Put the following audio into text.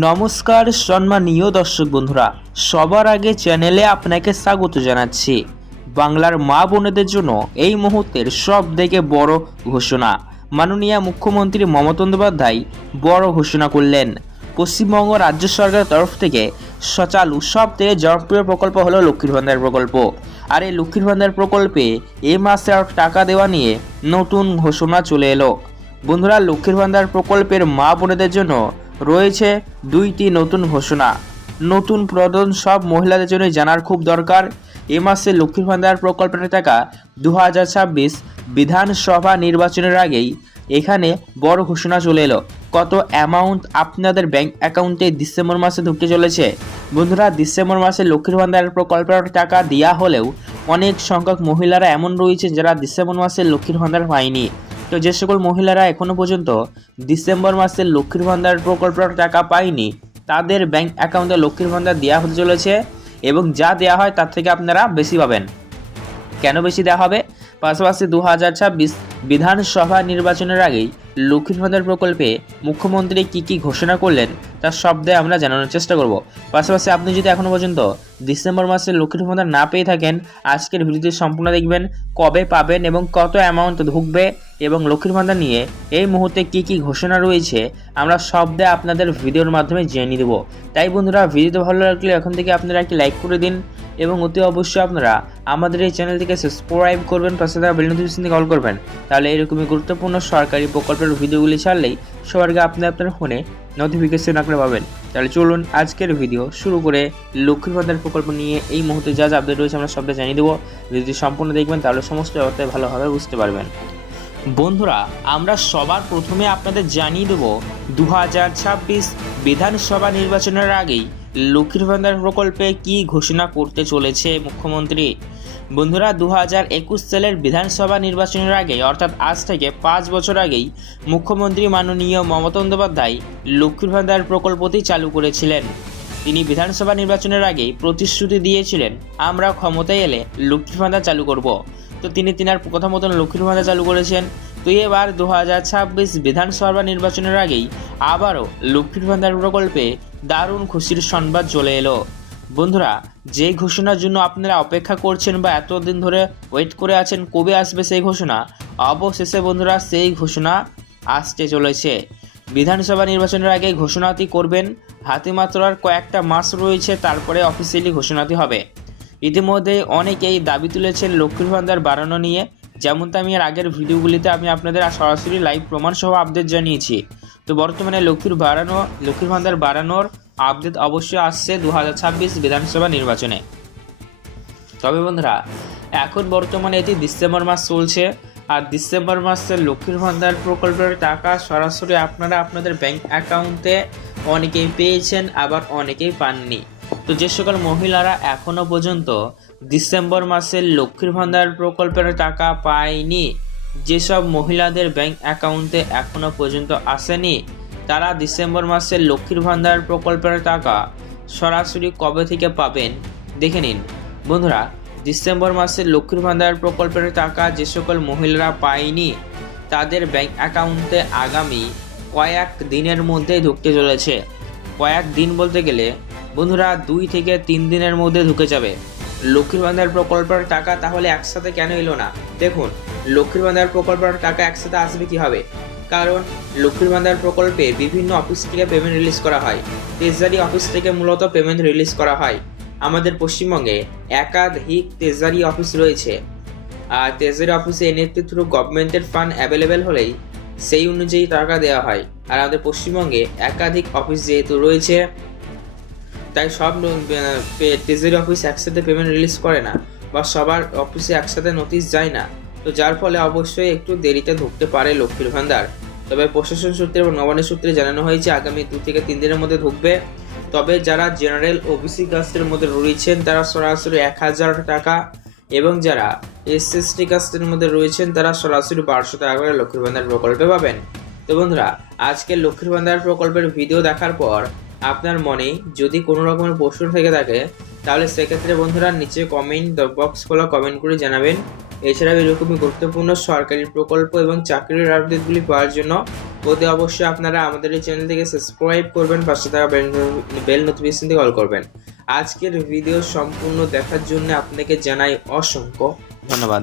নমস্কার সম্মানীয় দর্শক বন্ধুরা, সবার আগে চ্যানেলে আপনাকে স্বাগত জানাচ্ছি। বাংলার মা বোনেদের জন্য এই মুহূর্তের সব থেকে বড় ঘোষণা, মাননীয় মুখ্যমন্ত্রী মমতা বন্দ্যোপাধ্যায় বড় ঘোষণা করলেন। পশ্চিমবঙ্গ রাজ্য সরকারের তরফ থেকে সচালু সব থেকে জনপ্রিয় প্রকল্প হলো লক্ষ্মীর ভান্ডার প্রকল্প। আর এই লক্ষ্মীর ভান্ডার প্রকল্পে এ মাসে আর টাকা দেওয়া নিয়ে নতুন ঘোষণা চলে এলো। বন্ধুরা, লক্ষ্মীর ভান্ডার প্রকল্পের মা বোনেদের জন্য রয়েছে দুইটি নতুন ঘোষণা। নতুন প্রদান সব মহিলাদের জন্য জানার খুব দরকার। এ মাসে লক্ষ্মীর ভান্ডার প্রকল্পের টাকা দু হাজার ছাব্বিশ বিধানসভা নির্বাচনের আগেই এখানে বড় ঘোষণা চলে এলো। কত অ্যামাউন্ট আপনাদের ব্যাংক অ্যাকাউন্টে ডিসেম্বর মাসে ঢুকতে চলেছে? বন্ধুরা, ডিসেম্বর মাসে লক্ষ্মীর ভান্ডার প্রকল্পের টাকা দেওয়া হলেও অনেক সংখ্যক মহিলারা এমন রয়েছে যারা ডিসেম্বর মাসে লক্ষ্মীর ভান্ডার পায়নি। তো যে সকল মহিলারা এখনও পর্যন্ত ডিসেম্বর মাসে লক্ষ্মীর ভান্ডার প্রকল্পের টাকা পায়নি, তাদের ব্যাংক অ্যাকাউন্টে লক্ষ্মীর ভান্ডার দেওয়া হতে চলেছে এবং যা দেওয়া হয় তার থেকে আপনারা বেশি পাবেন। কেন বেশি দেওয়া হবে? পাশাপাশি দু হাজার ছাব্বিশ বিধানসভা নির্বাচনের আগেই লক্ষ্মীর ভান্ডার প্রকল্পে মুখ্যমন্ত্রী কী কী ঘোষণা করলেন তার শব্দে আমরা জানানোর চেষ্টা করব। পাশাপাশি আপনি যদি এখনও পর্যন্ত ডিসেম্বর মাসে লক্ষ্মীর ভান্ডার না পেয়ে থাকেন, আজকের ভিডিওটি সম্পূর্ণ দেখবেন, কবে পাবেন এবং কত অ্যামাউন্ট ঢুকবে এবং লক্ষ্মীর ভান্ডার নিয়ে এই মুহূর্তে কী কী ঘোষণা রয়েছে, আমরা শব্দে আপনাদের ভিডিওর মাধ্যমে জেনে দেবো। তাই বন্ধুরা ভিডিওতে ভালো লাগলে এখন থেকে আপনারা একটি লাইক করে দিন এবং অতি অবশ্যই আপনারা আমাদের এই চ্যানেলটিকে সাবস্ক্রাইব করবেন, পাশে থাকা বেল নোটিফিকেশন কল করবেন। তাহলে এরকমই গুরুত্বপূর্ণ সরকারি প্রকল্পের ভিডিওগুলি ছাড়লেই সবার আগে আপনি আপনার ফোনে নোটিফিকেশন আঁকড়ে পাবেন। তাহলে চলুন আজকের ভিডিও শুরু করে লক্ষ্মীর ভান্ডার প্রকল্প নিয়ে এই মুহূর্তে যা যা আপডেট রয়েছে আমরা সবটা জানিয়ে দেবো। যদি সম্পূর্ণ দেখবেন, তাহলে সমস্ত ব্যাপারটাই ভালোভাবে বুঝতে পারবেন। বন্ধুরা, আমরা সবার প্রথমে আপনাদের জানিয়ে দেব দু হাজার ছাব্বিশ বিধানসভা নির্বাচনের আগেই লক্ষ্মীর ভান্ডার প্রকল্পে কি ঘোষণা করতে চলেছে মুখ্যমন্ত্রী? বন্ধুরা দু হাজার একুশ সালের বিধানসভা নির্বাচনের আগে অর্থাৎ আজ থেকে পাঁচ বছর আগেই, মুখ্যমন্ত্রী মাননীয় মমতা বন্দ্যোপাধ্যায় লক্ষ্মীর ভান্ডার প্রকল্পটি চালু করেছিলেন। তিনি বিধানসভা নির্বাচনের আগেই প্রতিশ্রুতি দিয়েছিলেন, আমরা ক্ষমতায় এলে লক্ষ্মীর ভান্ডার চালু করব। তো তিনি তিনার কথা মতন লক্ষ্মীর ভান্ডার চালু করেছেন। তো এবার দু হাজার ছাব্বিশ বিধানসভা নির্বাচনের আগেই আবারও লক্ষ্মীর ভান্ডার প্রকল্পে দারুণ খুশির সংবাদ চলে এলো। বন্ধুরা, যে ঘোষণার জন্য আপনারা অপেক্ষা করছেন বা এতদিন ধরে ওয়েট করে আছেন, কবে আসবে সেই ঘোষণা? অবশেষে বন্ধুরা, সেই ঘোষণা আসতে চলেছে। বিধানসভা নির্বাচনের আগে ঘোষণাটি করবেন হাতে কয়েকটা মাস রয়েছে, তারপরে অফিসিয়ালি ঘোষণাটি হবে। ইতিমধ্যে অনেকেই দাবি তুলেছেন লক্ষ্মীর ভান্ডার বাড়ানো নিয়ে। যেমনটা আমি এর আগের ভিডিওগুলিতে আমি আপনাদের সরাসরি লাইভ প্রমাণ সহ আপডেট জানিয়েছি। তো বর্তমানে লক্ষ্মীর বাড়ানো, লক্ষ্মীর ভান্ডার বাড়ানোর আপডেট অবশ্যই আসছে দু হাজার ছাব্বিশ বিধানসভা নির্বাচনে। তবে বন্ধুরা, এখন বর্তমানে এটি ডিসেম্বর মাস চলছে। আর ডিসেম্বর মাসে লক্ষ্মীর ভান্ডার প্রকল্পের টাকা সরাসরি আপনারা আপনাদের ব্যাংক অ্যাকাউন্টে অনেকেই পেয়েছেন, আবার অনেকেই পাননি। তো যে সকল মহিলারা এখনও পর্যন্ত ডিসেম্বর মাসের লক্ষ্মীর ভান্ডার প্রকল্পের টাকা পায়নি, যেসব মহিলাদের ব্যাংক অ্যাকাউন্টে এখনও পর্যন্ত আসেনি, তারা ডিসেম্বর মাসের লক্ষ্মীর ভান্ডার প্রকল্পের টাকা সরাসরি কবে থেকে পাবেন দেখে নিন। বন্ধুরা, ডিসেম্বর মাসের লক্ষ্মীর ভান্ডার প্রকল্পের টাকা যে সকল মহিলারা পায়নি, তাদের ব্যাংক অ্যাকাউন্টে আগামী কয়েক দিনের মধ্যেই ঢুকতে চলেছে। কয়েক দিন বলতে গেলে বন্ধুরা দুই থেকে তিন দিনের মধ্যে ঢুকে যাবে। লক্ষ্মীর ভান্ডার প্রকল্পের টাকা তাহলে একসাথে কেন এলো না? দেখুন লক্ষ্মীর ভান্ডার প্রকল্পের টাকা একসাথে আসবে কীভাবে? কারণ লক্ষ্মীর প্রকল্পে বিভিন্ন অফিস থেকে পেমেন্ট রিলিজ করা হয়। ট্রেজারি অফিস থেকে মূলত পেমেন্ট রিলিজ করা হয়। আমাদের পশ্চিমবঙ্গে একাধিক ট্রেজারি অফিস রয়েছে। আর ট্রেজারি অফিসে এনএফটি থ্রু গভর্নমেন্টের ফান্ড অ্যাভেলেবেল হলেই সেই অনুযায়ী টাকা দেওয়া হয়। আর আমাদের পশ্চিমবঙ্গে একাধিক অফিস যেহেতু রয়েছে তাই সব ট্রেজারি অফিস একসাথে পেমেন্ট রিলিজ করে না বা সবার অফিসে একসাথে নোটিশ যায় না। তো যার ফলে অবশ্যই একটু দেরিতে ঢুকতে পারে লক্ষ্মীর ভান্ডার। তবে প্রশাসন সূত্রে এবং নবান্ন সূত্রে জানানো হয়েছে আগামী দু থেকে তিন দিনের মধ্যে ঢুকবে। তবে যারা জেনারেল ওবিসি কাস্টের মধ্যে রয়েছেন, তারা সরাসরি এক হাজার টাকা এবং যারা এসএসটি কাস্টের মধ্যে রয়েছেন, তারা সরাসরি বারোশো টাকা করে লক্ষ্মীর ভান্ডার প্রকল্পে পাবেন। তো বন্ধুরা, আজকে লক্ষ্মীর ভান্ডার প্রকল্পের ভিডিও দেখার পর আপনার মনে যদি কোনো রকমের প্রশ্ন থেকে থাকে, তাহলে সেক্ষেত্রে বন্ধুরা নিচে কমেন্ট বক্স খোলা কমেন্ট করে জানাবেন। এছাড়াও এরকমই গুরুত্বপূর্ণ সরকারি প্রকল্প এবং চাকরির আপডেটগুলি পাওয়ার জন্য অতি অবশ্যই আপনারা আমাদের এই চ্যানেলটিকে সাবস্ক্রাইব করবেন, পাশে থাকা বেল নোটিফিকেশন থেকে কল করবেন। আজকের ভিডিও সম্পূর্ণ দেখার জন্য আপনাকে জানাই অসংখ্য ধন্যবাদ।